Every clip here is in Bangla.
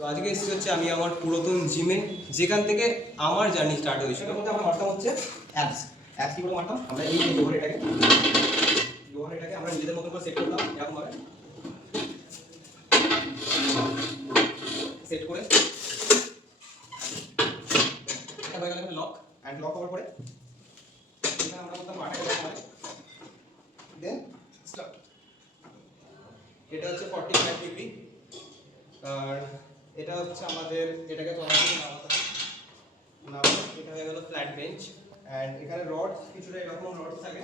তো আজকে এসেছি হচ্ছে আমি আমার পুরাতন জিমে, যেখান থেকে আমার জার্নি স্টার্ট হয়েছিল। এর মধ্যে আমরা মারতাম হচ্ছে অ্যাবস কী করে মারতাম, আমরা এই লোহার এটাকে আমরা নিজেদের মতো করে সেট করতাম এরকমভাবে সেট করে এটা হয়ে গেল লক অ্যান্ড লক করার পরে এখানে আমরা করতাম আটাকে দেন স্টার্ট। এটা হচ্ছে 45 ডিগ্রি আর এটা হচ্ছে আমাদের এটাকে তো আমাদের নামাতে এটা হয়ে গেল ফ্ল্যাট বেঞ্চ। অ্যান্ড এখানে রডস কিছুটা এরকম রডস থাকে,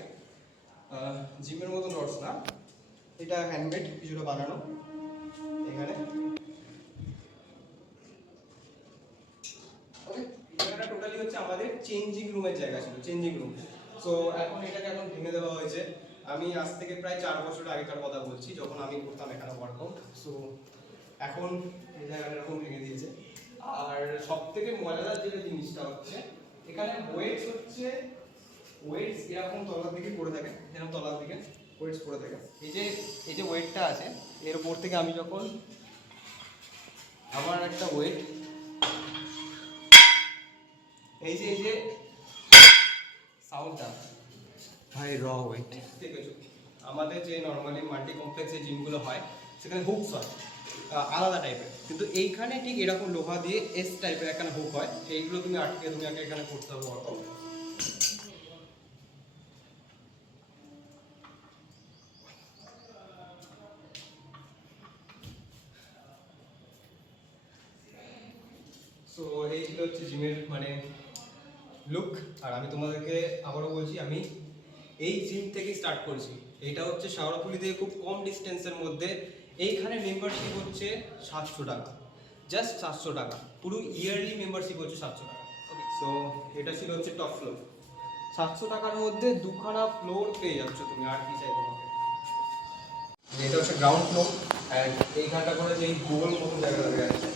জিমের মতন রডস না, এটা হ্যান্ডমেড কিছুটা বানানো। এখানে ওকে, এটা টোটালি হচ্ছে আমাদের চেঞ্জিং রুমের জায়গা ছিল, চেঞ্জিং রুম। সো এখন এটাকে এখন ভেঙে দেওয়া হয়েছে। আমি আজ থেকে প্রায় 4 বছর আগেকার কথা বলছি, যখন আমি করতাম এখানে ওয়ার্কআউট। সো এখন এই জায়গাটা এরকম ভেঙে দিয়েছে। আর সব থেকে মজাদার যে জিনিসটা হচ্ছে এখানে ওয়েটস হচ্ছে ওয়েটস এরকম তলার দিকে পড়ে থাকে, এরকম তলার দিকে ওয়েটস পড়ে থাকে। এই যে ওয়েটটা আছে এর উপর থেকে আমি যখন আমার একটা ওয়েট এই যে সাউন্ডটা ভাই র ওয়েট, ঠিক আছে। আমাদের যে নর্মালি মাল্টি কমপ্লেক্সে জিমগুলো হয় সেখানে হুকস হয় আলাদা টাইপের, কিন্তু এইখানে ঠিক এরকম লোহা দিয়ে এস টাইপের এখানে হুক হয়, এইগুলো তুমি আটকে তুমি আগে এখানে করতে হবে ওয়ার্কআউট। সো এইগুলো হচ্ছে জিমের মানে লুক। আর আমি তোমাদেরকে আবারও বলছি, আমি এই জিম থেকে স্টার্ট করেছি। এইটা হচ্ছে শাওড়াফুলি থেকে খুব কম ডিস্টেন্সের মধ্যে। এইখানে মেম্বারশিপ হচ্ছে 700 টাকা, জাস্ট 700 টাকা, পুরো ইয়ারলি মেম্বারশিপ হচ্ছে 700 টাকা। সো এটা ছিল হচ্ছে টপ ফ্লোর। 700 টাকার মধ্যে দুখানা ফ্লোর পেয়ে যাচ্ছ তুমি, আর কি চাই তোমাকে। এটা হচ্ছে গ্রাউন্ড ফ্লোর। অ্যান্ড এইখানটা করে যে গোল মতন জায়গা দেখা যাচ্ছে,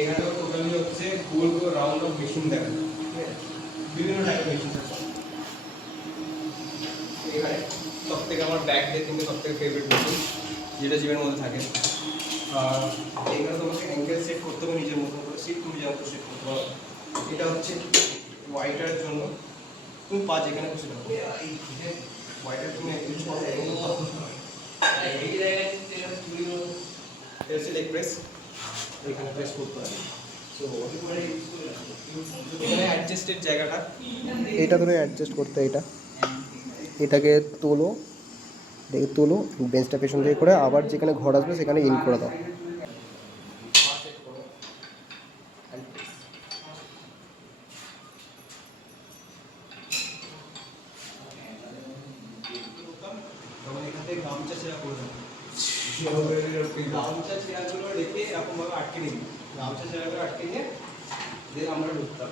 এখানে টোটালি হচ্ছে গোল গোল রাউন্ড অফ মেশিন দেখা যায়, বিভিন্ন টাইপের মেশিন আছে। এখানে সব থেকে আমার ব্যাক ডে কিন্তু সব থেকে ফেভারিট মেশিন, যেটা জিমের মধ্যে থাকে। আর এখানে তোমাকে অ্যাঙ্গেল সেট করতে হবে নিজের মতো করে, সিট তুমি নিজের মতো সেট করতে পারো। এটা হচ্ছে ওয়াইটার জন্য, তুমি পা যেখানে খুশি দাও ওয়াইটার তুমি হচ্ছে লেগ প্রেস, এখানে প্রেস করতে হয়। এখানে অ্যাডজাস্টেড জায়গাটা, এটা ধরে অ্যাডজাস্ট করতে, এটাকে তোলো, বেঞ্চটা পেছন দিয়ে করে আবার যেখানে ঘর আসবে সেখানে ইন করে দাও। তখন এখান থেকে গামছা ছেঁড়া করে দেবো, গামছা ছেঁড়াগুলো রেখে এরকমভাবে আটকে নিবি, গামছা ছেঁড়াগুলো আটকে নিয়ে দিয়ে আমরা ঢুকতাম।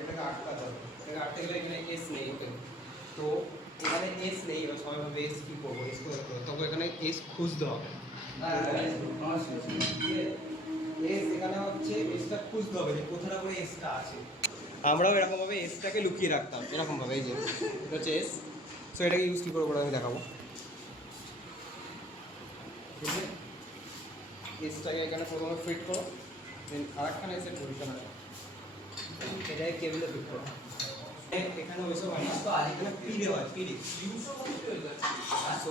এটাকে আটকাতে হবে, এটাকে আটকে গেলে এখানে এস নেই, ওকে। তো এখানে এস নেই, এবার সবাই ভাবে এস কী করবো, এস করে তখন এখানে এস খুঁজতে হবে। এস এখানে হচ্ছে এসটা খুঁজতে হবে যে কোথাটা করে এসটা আছে। আমরাও এরকমভাবে এসটাকে লুকিয়ে রাখতাম এরকমভাবে, এই যে এটা হচ্ছে এস। সো এটাকে ইউজ কী করবো আমি দেখাবো। ঠিক আছে, এসটাকে এখানে প্রথমে ফিট করো, দেন আরেকখানে এসে পজিশন আছে, এটাকে কেবিলে ফিট করো। এখানে ওইসব হয় না, এখানে পিড়ে হয়, পিড়ে। সো